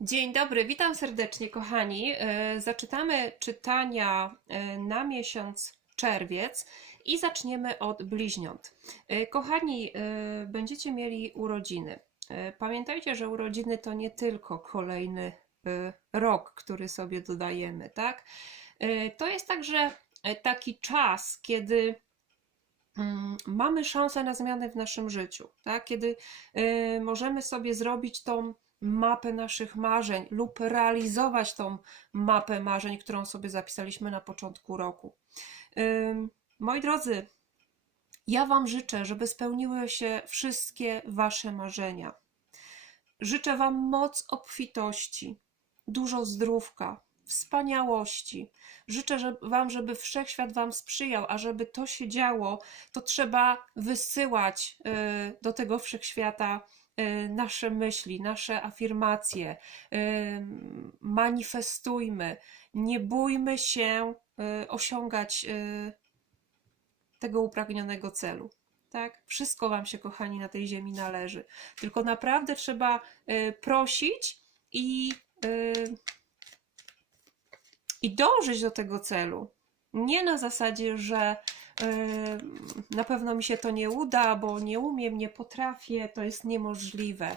Dzień dobry, witam serdecznie, kochani. E, Zaczytamy czytania e, na miesiąc czerwiec i zaczniemy od bliźniąt. E, Kochani, będziecie mieli urodziny. Pamiętajcie, że urodziny to nie tylko kolejny rok, który sobie dodajemy, tak? To jest także taki czas, kiedy mm, mamy szansę na zmianę w naszym życiu, tak? Kiedy możemy sobie zrobić tą mapę naszych marzeń lub realizować tą mapę marzeń, którą sobie zapisaliśmy na początku roku. Moi drodzy, ja Wam życzę, żeby spełniły się wszystkie Wasze marzenia. Życzę Wam moc obfitości, dużo zdrówka, wspaniałości. Życzę Wam, żeby wszechświat Wam sprzyjał, a żeby to się działo, to trzeba wysyłać y, do tego wszechświata nasze myśli, nasze afirmacje. y, Manifestujmy, nie bójmy się y, osiągać y, tego upragnionego celu. Tak? Wszystko Wam się, kochani, na tej ziemi należy. Tylko naprawdę trzeba y, prosić i, y, i dążyć do tego celu. Nie na zasadzie, że y, na pewno mi się to nie uda, bo nie umiem, nie potrafię, to jest niemożliwe.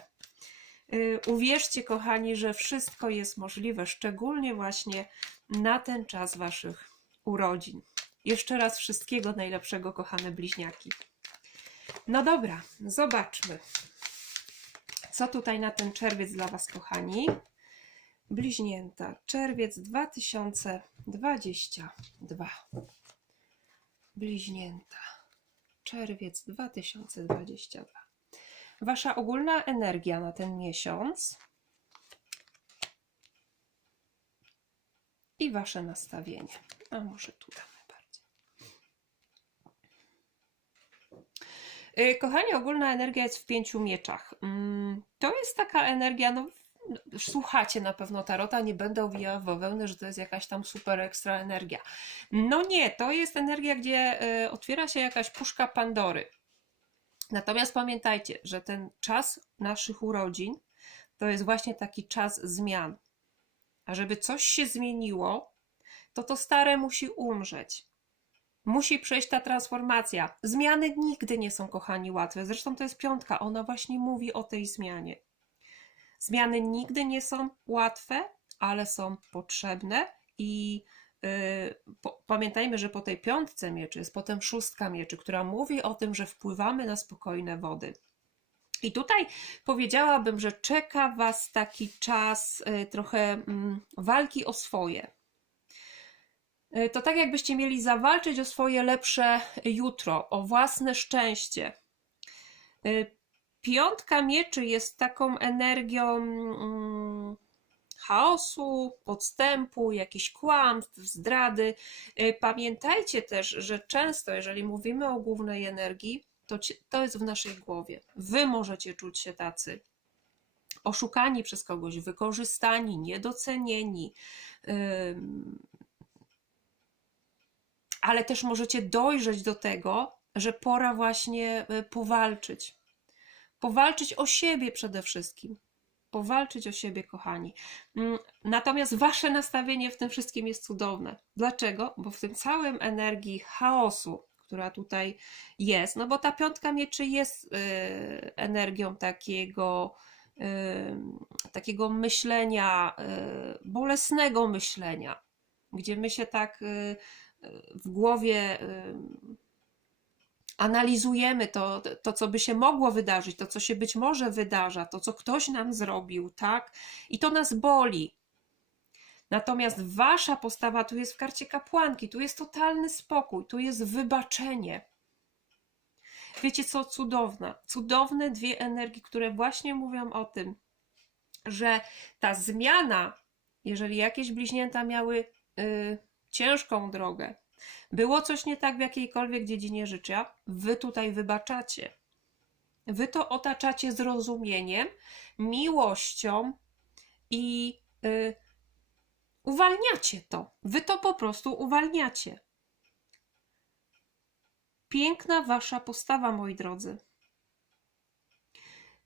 Y, Uwierzcie, kochani, że wszystko jest możliwe, szczególnie właśnie na ten czas Waszych urodzin. Jeszcze raz wszystkiego najlepszego, kochane bliźniaki. No dobra, zobaczmy, co tutaj na ten czerwiec dla Was, kochani. Bliźnięta, czerwiec 2022. Bliźnięta, czerwiec 2022. Wasza ogólna energia na ten miesiąc i Wasze nastawienie. A może tu damy bardziej. Y, Kochani, ogólna energia jest w pięciu mieczach. Mm, To jest taka energia, no, słuchacie na pewno tarota, nie będę owijała w że to jest jakaś tam super ekstra energia. No nie, to jest energia, gdzie y, otwiera się jakaś puszka Pandory. Natomiast pamiętajcie, że ten czas naszych urodzin to jest właśnie taki czas zmian. A żeby coś się zmieniło, to to stare musi umrzeć. Musi przejść ta transformacja. Zmiany nigdy nie są, kochani, łatwe. Zresztą to jest piątka, ona właśnie mówi o tej zmianie. Zmiany nigdy nie są łatwe, ale są potrzebne i po, pamiętajmy, że po tej piątce mieczy jest potem szóstka mieczy, która mówi o tym, że wpływamy na spokojne wody. I tutaj powiedziałabym, że czeka Was taki czas y, trochę mm, walki o swoje. Y, To tak, jakbyście mieli zawalczyć o swoje lepsze jutro, o własne szczęście. Piątka mieczy jest taką energią mm, chaosu, podstępu, jakichś kłamstw, zdrady. Y, Pamiętajcie też, że często, jeżeli mówimy o głównej energii, to, to jest w naszej głowie. Wy możecie czuć się tacy oszukani przez kogoś, wykorzystani, niedocenieni. Ale też możecie dojrzeć do tego, że pora właśnie y, powalczyć. Powalczyć o siebie przede wszystkim. Powalczyć o siebie, kochani. Mm, Natomiast wasze nastawienie w tym wszystkim jest cudowne. Dlaczego? Bo w tym całym energii chaosu, która tutaj jest, no bo ta piątka mieczy jest y, energią takiego, y, takiego myślenia, y, bolesnego myślenia, gdzie my się tak y, w głowie analizujemy to, to, co by się mogło wydarzyć, to, co się być może wydarza, to, co ktoś nam zrobił, tak? I to nas boli. Natomiast wasza postawa tu jest w karcie kapłanki, tu jest totalny spokój, tu jest wybaczenie. Wiecie co cudowne? Cudowne dwie energii, które właśnie mówią o tym, że ta zmiana, jeżeli jakieś bliźnięta miały y, ciężką drogę, było coś nie tak w jakiejkolwiek dziedzinie życia, wy tutaj wybaczacie. Wy to otaczacie zrozumieniem, miłością i y, uwalniacie to. Wy to po prostu uwalniacie. Piękna wasza postawa, moi drodzy.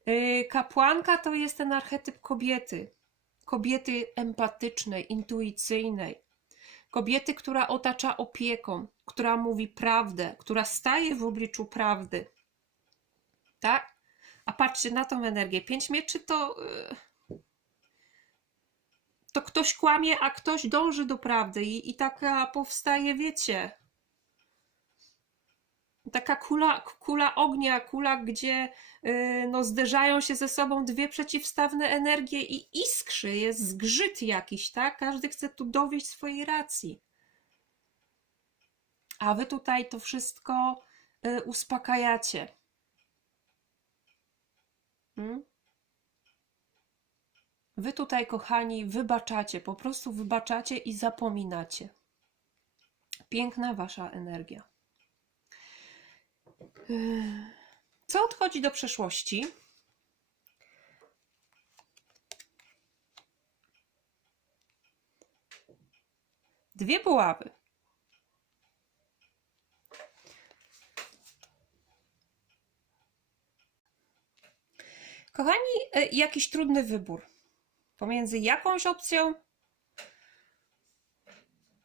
Y, Kapłanka to jest ten archetyp kobiety. kobiety empatycznej, intuicyjnej, kobiety, która otacza opieką, która mówi prawdę, która staje w obliczu prawdy. Tak? A patrzcie na tą energię. Pięć mieczy to. yy, To ktoś kłamie, a ktoś dąży do prawdy, i, i taka powstaje, wiecie. Taka kula, kula ognia, kula, gdzie yy, no, zderzają się ze sobą dwie przeciwstawne energie i iskrzy, jest zgrzyt jakiś, tak? Każdy chce tu dowieść swojej racji. A wy tutaj to wszystko y, uspokajacie. Mm? Wy tutaj, kochani, wybaczacie, po prostu wybaczacie i zapominacie. Piękna wasza energia. Yy, Co odchodzi do przeszłości? Dwie buławy. Kochani, y, jakiś trudny wybór pomiędzy jakąś opcją,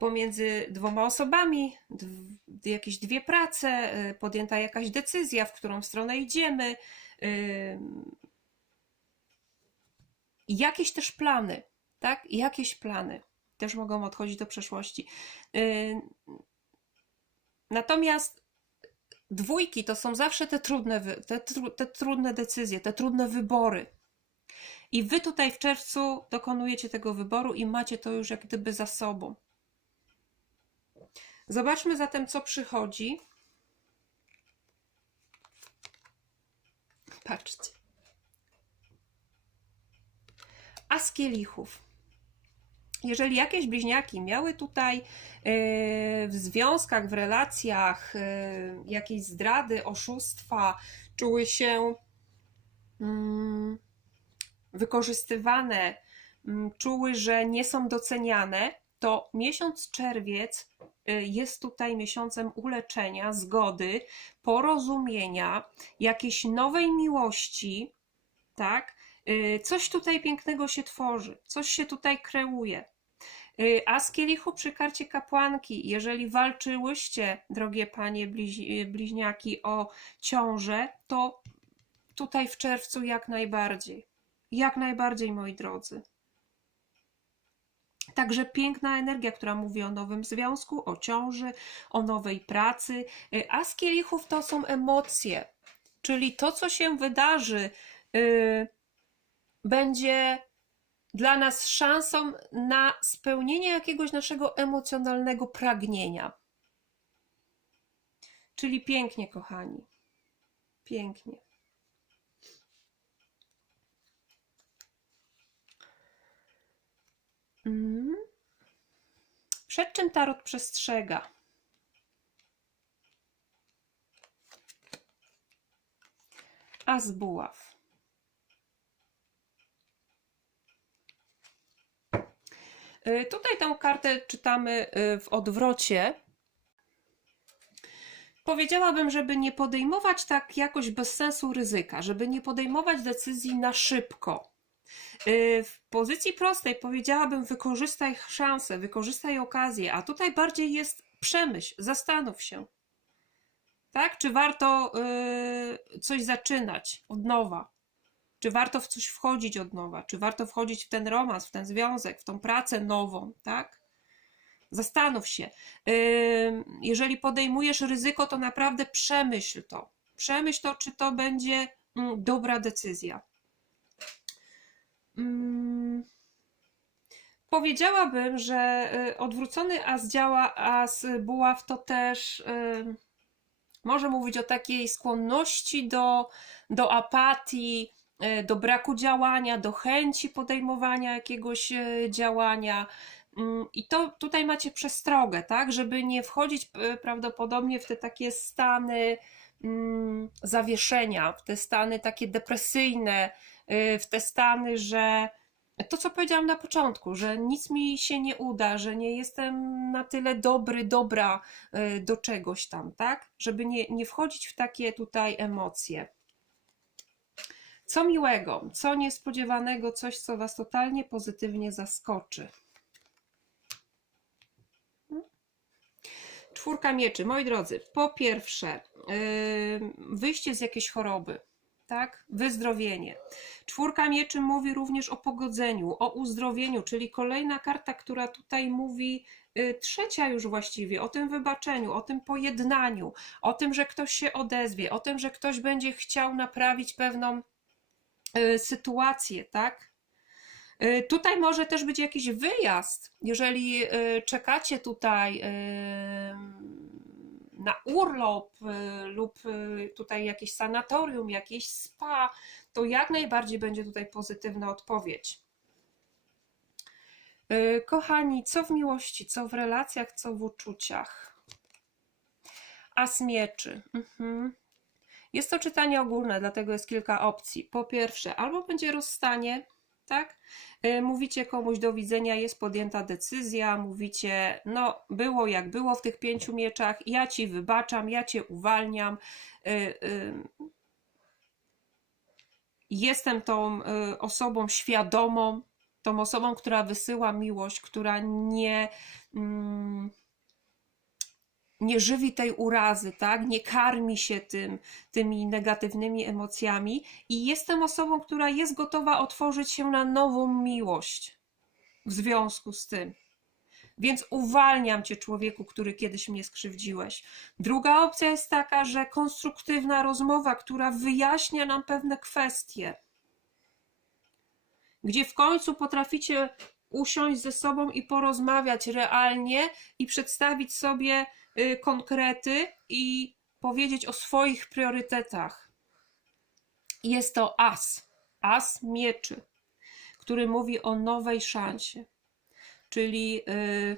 pomiędzy dwoma osobami, jakieś dwie prace, y, podjęta jakaś decyzja, w którą stronę idziemy, jakieś też plany, tak? Jakieś plany też mogą odchodzić do przeszłości. Ym, Natomiast dwójki to są zawsze te trudne, te, te trudne decyzje, te trudne wybory. I wy tutaj w czerwcu dokonujecie tego wyboru i macie to już jak gdyby za sobą. Zobaczmy zatem, co przychodzi. Patrzcie. A z kielichów. Jeżeli jakieś bliźniaki miały tutaj e, w związkach, w relacjach e, jakieś zdrady, oszustwa, czuły się mm, wykorzystywane, mm, czuły, że nie są doceniane, to miesiąc czerwiec y, jest tutaj miesiącem uleczenia, zgody, porozumienia, jakiejś nowej miłości, tak? Y, Coś tutaj pięknego się tworzy, coś się tutaj kreuje. Y, A z kielichu przy karcie kapłanki, jeżeli walczyłyście, drogie panie bliź- bliźniaki, o ciążę, to tutaj w czerwcu jak najbardziej. Jak najbardziej, moi drodzy. Także piękna energia, która mówi o nowym związku, o ciąży, o nowej pracy. Y, A z kielichów to są emocje, czyli to, co się wydarzy, y, będzie dla nas szansą na spełnienie jakiegoś naszego emocjonalnego pragnienia. Czyli pięknie, kochani. Pięknie. Przed czym tarot przestrzega? As buław. Y, Tutaj tę kartę czytamy y, w odwrocie. Powiedziałabym, żeby nie podejmować tak jakoś bez sensu ryzyka, żeby nie podejmować decyzji na szybko. Y, W pozycji prostej powiedziałabym, wykorzystaj szansę, wykorzystaj okazję, a tutaj bardziej jest przemyśl, zastanów się. Tak? Czy warto y, coś zaczynać od nowa? Czy warto w coś wchodzić od nowa? Czy warto wchodzić w ten romans, w ten związek, w tą pracę nową, tak? Zastanów się. Ym, Jeżeli podejmujesz ryzyko, to naprawdę przemyśl to. Przemyśl to, czy to będzie mm, dobra decyzja. Mm, Powiedziałabym, że y, odwrócony as działa, as buław to też y, może mówić o takiej skłonności do, do apatii, y, do braku działania, do chęci podejmowania jakiegoś działania. Mm, I to tutaj macie przestrogę, tak, żeby nie wchodzić prawdopodobnie w te takie stany mm, zawieszenia, w te stany takie depresyjne, w te stany, że to, co powiedziałam na początku, że nic mi się nie uda, że nie jestem na tyle dobry, dobra y, do czegoś tam, tak? Żeby nie, nie wchodzić w takie tutaj emocje. Co miłego, co niespodziewanego, coś, co Was totalnie pozytywnie zaskoczy. Czwórka mieczy, moi drodzy, po pierwsze, yy, wyjście z jakiejś choroby, tak? Wyzdrowienie. Czwórka mieczy mówi również o pogodzeniu, o uzdrowieniu, czyli kolejna karta, która tutaj mówi, yy, trzecia już właściwie, o tym wybaczeniu, o tym pojednaniu, o tym, że ktoś się odezwie, o tym, że ktoś będzie chciał naprawić pewną yy, sytuację, tak? Y, Tutaj może też być jakiś wyjazd, jeżeli y, czekacie tutaj y, na urlop y, lub y, tutaj jakieś sanatorium, jakieś spa, to jak najbardziej będzie tutaj pozytywna odpowiedź. Y, Kochani, co w miłości, co w relacjach, co w uczuciach? As mieczy. Mhm. Jest to czytanie ogólne, dlatego jest kilka opcji. Po pierwsze, albo będzie rozstanie, tak? Y, Mówicie komuś do widzenia, jest podjęta decyzja, mówicie, no było jak było w tych pięciu mieczach, ja ci wybaczam, ja cię uwalniam. y, y, Jestem tą osobą świadomą, tą osobą, która wysyła miłość, która nie. mm, nie żywi tej urazy, tak? Nie karmi się tym, tymi negatywnymi emocjami i jestem osobą, która jest gotowa otworzyć się na nową miłość w związku z tym. Więc uwalniam cię, człowieku, który kiedyś mnie skrzywdziłeś. Druga opcja jest taka, że konstruktywna rozmowa, która wyjaśnia nam pewne kwestie, gdzie w końcu potraficie usiąść ze sobą i porozmawiać realnie i przedstawić sobie y, konkrety i powiedzieć o swoich priorytetach. Jest to as, as mieczy, który mówi o nowej szansie, czyli y,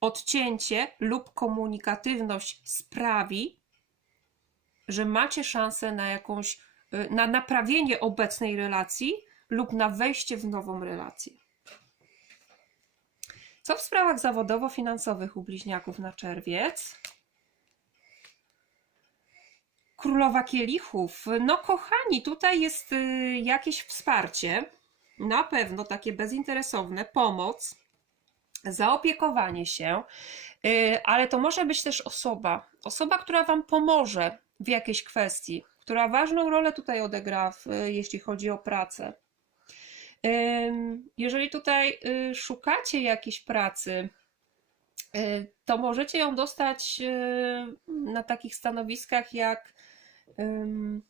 odcięcie lub komunikatywność sprawi, że macie szansę na jakąś, y, na naprawienie obecnej relacji lub na wejście w nową relację. Co w sprawach zawodowo-finansowych u bliźniaków na czerwiec? Królowa kielichów. No, kochani, tutaj jest y, jakieś wsparcie, na pewno takie bezinteresowne, pomoc, zaopiekowanie się, y, ale to może być też osoba, osoba, która Wam pomoże w jakiejś kwestii, która ważną rolę tutaj odegra, w, jeśli chodzi o pracę. Jeżeli tutaj y, szukacie jakiejś pracy, y, to możecie ją dostać y, na takich stanowiskach jak hmm,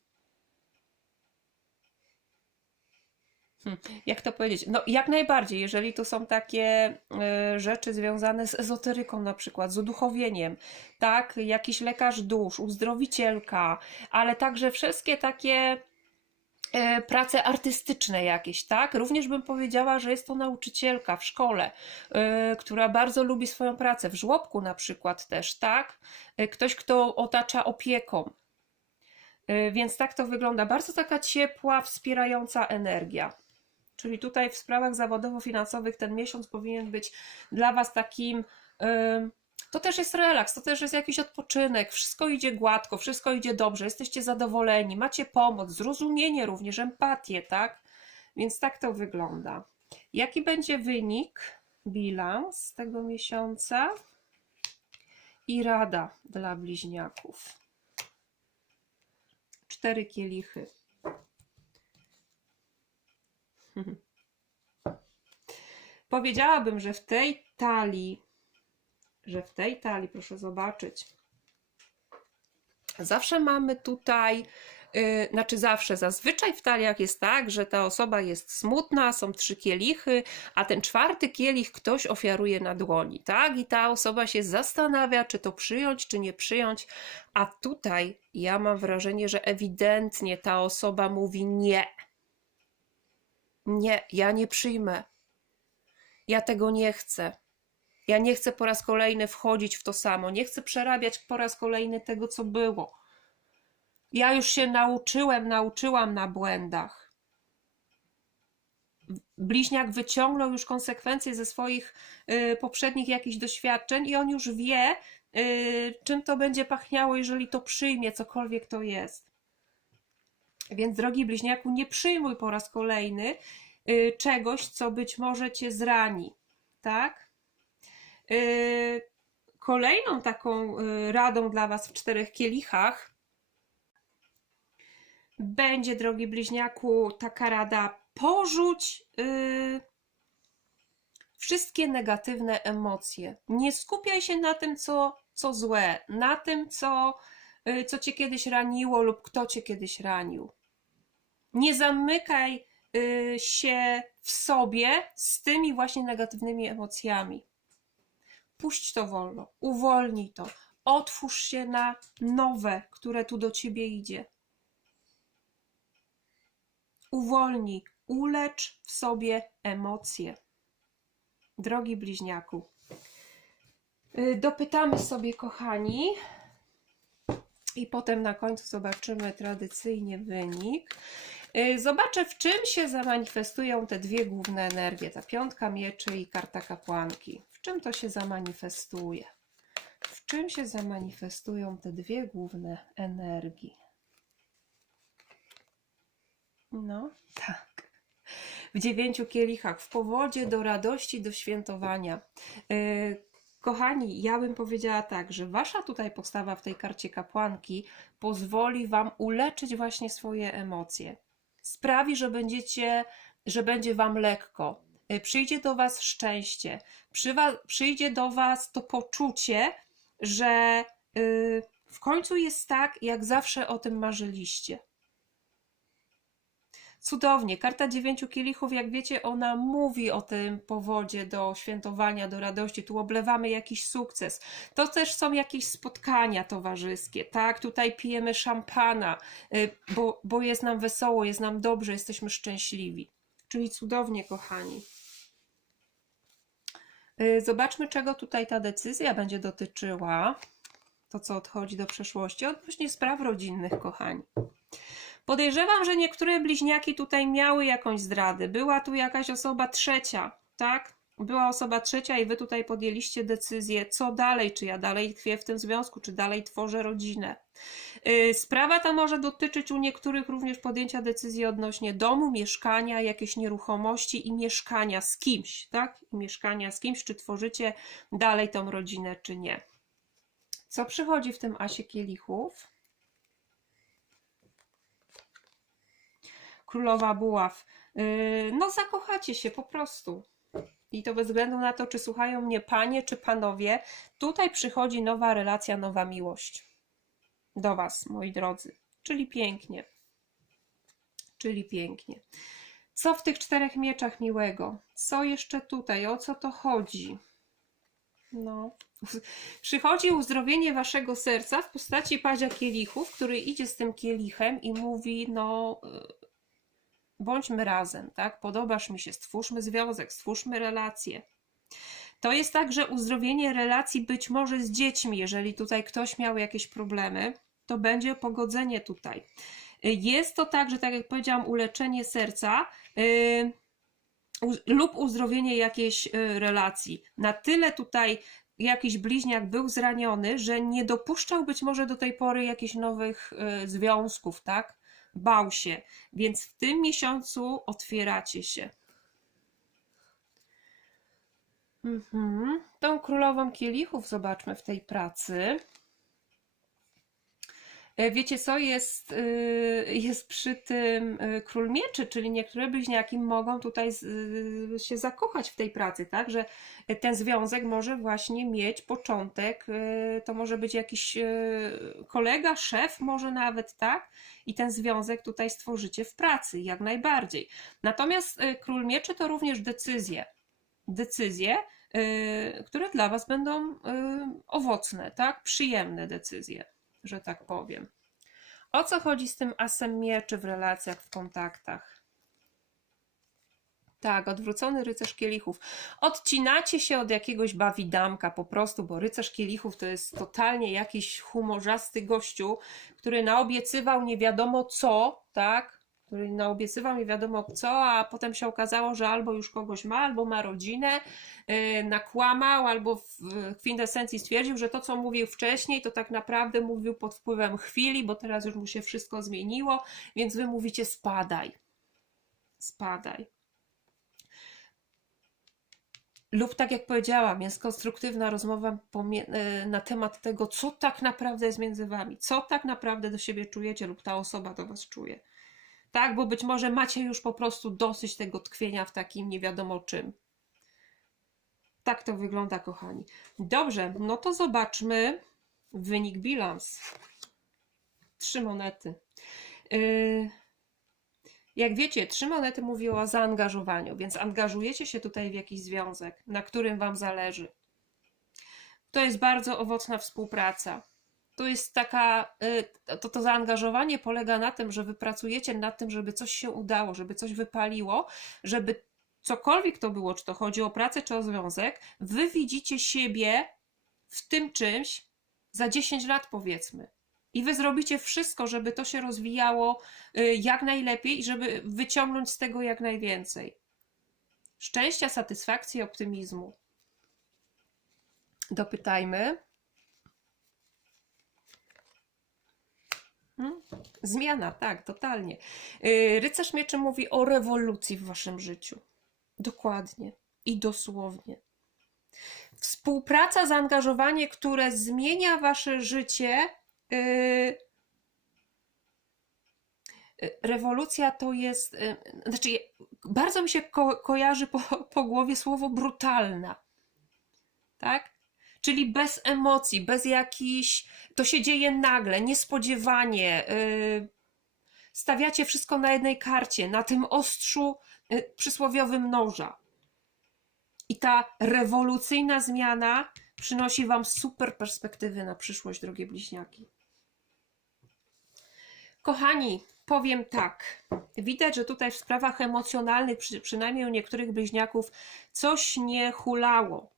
jak to powiedzieć? No, jak najbardziej, jeżeli to są takie y, rzeczy związane z ezoteryką, na przykład, z uduchowieniem, tak, jakiś lekarz dusz, uzdrowicielka, ale także wszystkie takie e, prace artystyczne jakieś, tak? Również bym powiedziała, że jest to nauczycielka w szkole, e, która bardzo lubi swoją pracę, w żłobku na przykład też, tak? E, Ktoś, kto otacza opieką. E, Więc tak to wygląda. Bardzo taka ciepła, wspierająca energia. Czyli tutaj w sprawach zawodowo-finansowych ten miesiąc powinien być dla Was takim. em, To też jest relaks, to też jest jakiś odpoczynek, wszystko idzie gładko, wszystko idzie dobrze, jesteście zadowoleni, macie pomoc, zrozumienie również, empatię, tak? Więc tak to wygląda. Jaki będzie wynik, bilans tego miesiąca i rada dla bliźniaków? Cztery kielichy. Powiedziałabym, że w tej talii, że w tej talii, proszę zobaczyć, zawsze mamy tutaj, yy, znaczy zawsze, zazwyczaj w taliach jest tak, że ta osoba jest smutna, są trzy kielichy, a ten czwarty kielich ktoś ofiaruje na dłoni, tak? I ta osoba się zastanawia, czy to przyjąć, czy nie przyjąć, a tutaj ja mam wrażenie, że ewidentnie ta osoba mówi nie. Nie, ja nie przyjmę. Ja tego nie chcę. Ja nie chcę po raz kolejny wchodzić w to samo. Nie chcę przerabiać po raz kolejny tego, co było. Ja już się nauczyłem, nauczyłam na błędach. Bliźniak wyciągnął już konsekwencje ze swoich y, poprzednich jakichś doświadczeń i on już wie, y, czym to będzie pachniało, jeżeli to przyjmie, cokolwiek to jest. Więc, drogi bliźniaku, nie przyjmuj po raz kolejny y, czegoś, co być może cię zrani, tak? Y, kolejną taką y, radą dla Was w czterech kielichach będzie, drogi bliźniaku, taka rada: porzuć y, wszystkie negatywne emocje. Nie skupiaj się na tym, co, co złe, na tym, co, y, co cię kiedyś raniło lub kto cię kiedyś ranił. Nie zamykaj y, się w sobie z tymi właśnie negatywnymi emocjami. Puść to wolno, uwolnij to, otwórz się na nowe, które tu do ciebie idzie. Uwolnij, ulecz w sobie emocje. Drogi bliźniaku, y, dopytamy sobie, kochani, i potem na końcu zobaczymy tradycyjnie wynik. Y, Zobaczę, w czym się zamanifestują te dwie główne energie, ta piątka mieczy i karta kapłanki. Czym to się zamanifestuje? W czym się zamanifestują te dwie główne energie? No, tak. W dziewięciu kielichach, w powodzie do radości, do świętowania. Yy, kochani, ja bym powiedziała tak, że wasza tutaj postawa w tej karcie kapłanki pozwoli wam uleczyć właśnie swoje emocje. Sprawi, że będziecie, że będzie wam lekko. Yy, Przyjdzie do was szczęście, przyjdzie do was to poczucie, że yy, w końcu jest tak, jak zawsze o tym marzyliście. Cudownie. Karta dziewięciu kielichów, jak wiecie, ona mówi o tym powodzie do świętowania, do radości. Tu oblewamy jakiś sukces. To też są jakieś spotkania towarzyskie, tak? Tutaj pijemy szampana, y, bo, bo jest nam wesoło, jest nam dobrze, jesteśmy szczęśliwi. Czyli cudownie, kochani. Y, Zobaczmy, czego tutaj ta decyzja będzie dotyczyła. To, co odchodzi do przeszłości, odnośnie spraw rodzinnych, kochani. Podejrzewam, że niektóre bliźniaki tutaj miały jakąś zdradę. Była tu jakaś osoba trzecia, tak? Była osoba trzecia i wy tutaj podjęliście decyzję, co dalej, czy ja dalej tkwię w tym związku, czy dalej tworzę rodzinę. Yy, Sprawa ta może dotyczyć u niektórych również podjęcia decyzji odnośnie domu, mieszkania, jakiejś nieruchomości i mieszkania z kimś, tak? I mieszkania z kimś, czy tworzycie dalej tą rodzinę, czy nie. Co przychodzi w tym asie kielichów? Królowa Buław. Yy, No, zakochacie się po prostu. I to bez względu na to, czy słuchają mnie panie, czy panowie. Tutaj przychodzi nowa relacja, nowa miłość. Do Was, moi drodzy. Czyli pięknie. Czyli pięknie. Co w tych czterech mieczach miłego? Co jeszcze tutaj? O co to chodzi? No. Przychodzi uzdrowienie waszego serca w postaci pazia kielichów, który idzie z tym kielichem i mówi: No, bądźmy razem, tak? Podobasz mi się, stwórzmy związek, stwórzmy relacje. To jest także uzdrowienie relacji być może z dziećmi. Jeżeli tutaj ktoś miał jakieś problemy, to będzie pogodzenie tutaj. Jest to także, tak jak powiedziałam, uleczenie serca yy, lub uzdrowienie jakiejś y, relacji. Na tyle tutaj jakiś bliźniak był zraniony, że nie dopuszczał być może do tej pory jakichś nowych y, związków, tak? Bał się. Więc w tym miesiącu otwieracie się. Mhm. Tą królową kielichów zobaczmy w tej pracy. E, Wiecie co jest, y, jest przy tym y, król mieczy, czyli niektóre bliźniaki mogą tutaj y, się zakochać w tej pracy, tak? Że ten związek może właśnie mieć początek, to może być jakiś kolega, szef, może nawet, tak? I ten związek tutaj stworzycie w pracy, jak najbardziej. Natomiast król mieczy to również decyzje. Decyzje, które dla Was będą owocne, tak? Przyjemne decyzje że tak powiem. O co chodzi z tym asem mieczy w relacjach, w kontaktach? Tak, odwrócony rycerz kielichów. Odcinacie się od jakiegoś bawidamka po prostu, bo rycerz kielichów to jest totalnie jakiś humorzasty gościu, który naobiecywał nie wiadomo co, tak? Który naobiecywał nie wiadomo co, a potem się okazało, że albo już kogoś ma, albo ma rodzinę, yy, nakłamał, albo w kwintesencji stwierdził, że to, co mówił wcześniej, to tak naprawdę mówił pod wpływem chwili, bo teraz już mu się wszystko zmieniło, więc wy mówicie spadaj. Spadaj. Lub tak jak powiedziałam, jest konstruktywna rozmowa e, na temat tego, co tak naprawdę jest między wami, co tak naprawdę do siebie czujecie, lub ta osoba do was czuje. Tak, bo być może macie już po prostu dosyć tego tkwienia w takim nie wiadomo czym. Tak to wygląda, kochani. Dobrze, no to zobaczmy wynik bilans. Trzy monety. Yy, jak wiecie, trzy monety mówią o zaangażowaniu, więc angażujecie się tutaj w jakiś związek, na którym Wam zależy. To jest bardzo owocna współpraca. To jest taka, y, to, to zaangażowanie polega na tym, że wy pracujecie nad tym, żeby coś się udało, żeby coś wypaliło, żeby cokolwiek to było, czy to chodzi o pracę, czy o związek, wy widzicie siebie w tym czymś za 10 lat, powiedzmy. I wy zrobicie wszystko, żeby to się rozwijało y, jak najlepiej i żeby wyciągnąć z tego jak najwięcej. Szczęścia, satysfakcji, optymizmu. Dopytajmy. Zmiana, tak, totalnie. Y, Rycerz mieczy mówi o rewolucji w waszym życiu. Dokładnie i dosłownie. Współpraca, zaangażowanie, które zmienia wasze życie. y, y, Rewolucja to jest. Znaczy, bardzo mi się ko kojarzy po, po głowie słowo brutalna. Tak? Czyli bez emocji, bez jakichś. To się dzieje nagle, niespodziewanie. y, Stawiacie wszystko na jednej karcie, na tym ostrzu y, przysłowiowym noża. I ta rewolucyjna zmiana przynosi Wam super perspektywy na przyszłość, drogie bliźniaki. Kochani, powiem tak. Widać, że tutaj w sprawach emocjonalnych, przy, przynajmniej u niektórych bliźniaków, coś nie hulało.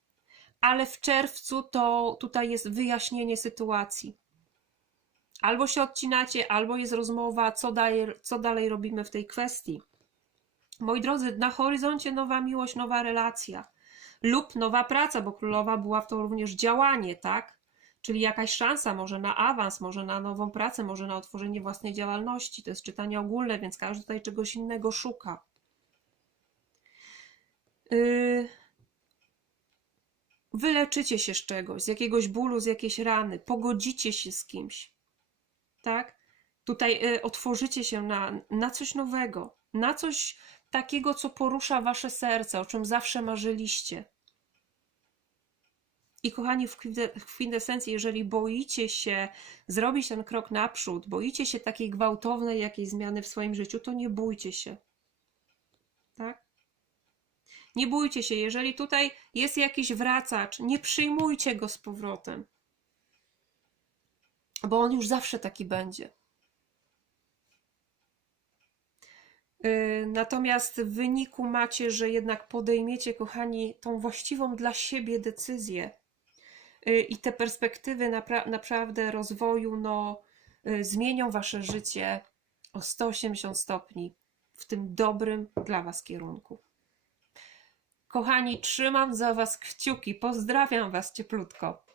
Ale w czerwcu to tutaj jest wyjaśnienie sytuacji. Albo się odcinacie, albo jest rozmowa, co, daje, co dalej robimy w tej kwestii. Moi drodzy, na horyzoncie nowa miłość, nowa relacja lub nowa praca, bo królowa była w to również działanie, tak? Czyli jakaś szansa może na awans, może na nową pracę, może na otworzenie własnej działalności. To jest czytanie ogólne, więc każdy tutaj czegoś innego szuka. Yy... Wyleczycie się z czegoś, z jakiegoś bólu, z jakiejś rany, pogodzicie się z kimś, tak? Tutaj y, otworzycie się na, na coś nowego, na coś takiego, co porusza wasze serce, o czym zawsze marzyliście. I kochani, w kwintesencji, jeżeli boicie się zrobić ten krok naprzód, boicie się takiej gwałtownej jakiejś zmiany w swoim życiu, to nie bójcie się. Nie bójcie się, jeżeli tutaj jest jakiś wracacz, nie przyjmujcie go z powrotem. Bo on już zawsze taki będzie. Yy, Natomiast w wyniku macie, że jednak podejmiecie, kochani, tą właściwą dla siebie decyzję. Yy, I te perspektywy napra- naprawdę rozwoju no, yy, zmienią wasze życie o 180 stopni w tym dobrym dla was kierunku. Kochani, trzymam za was kciuki. Pozdrawiam was cieplutko.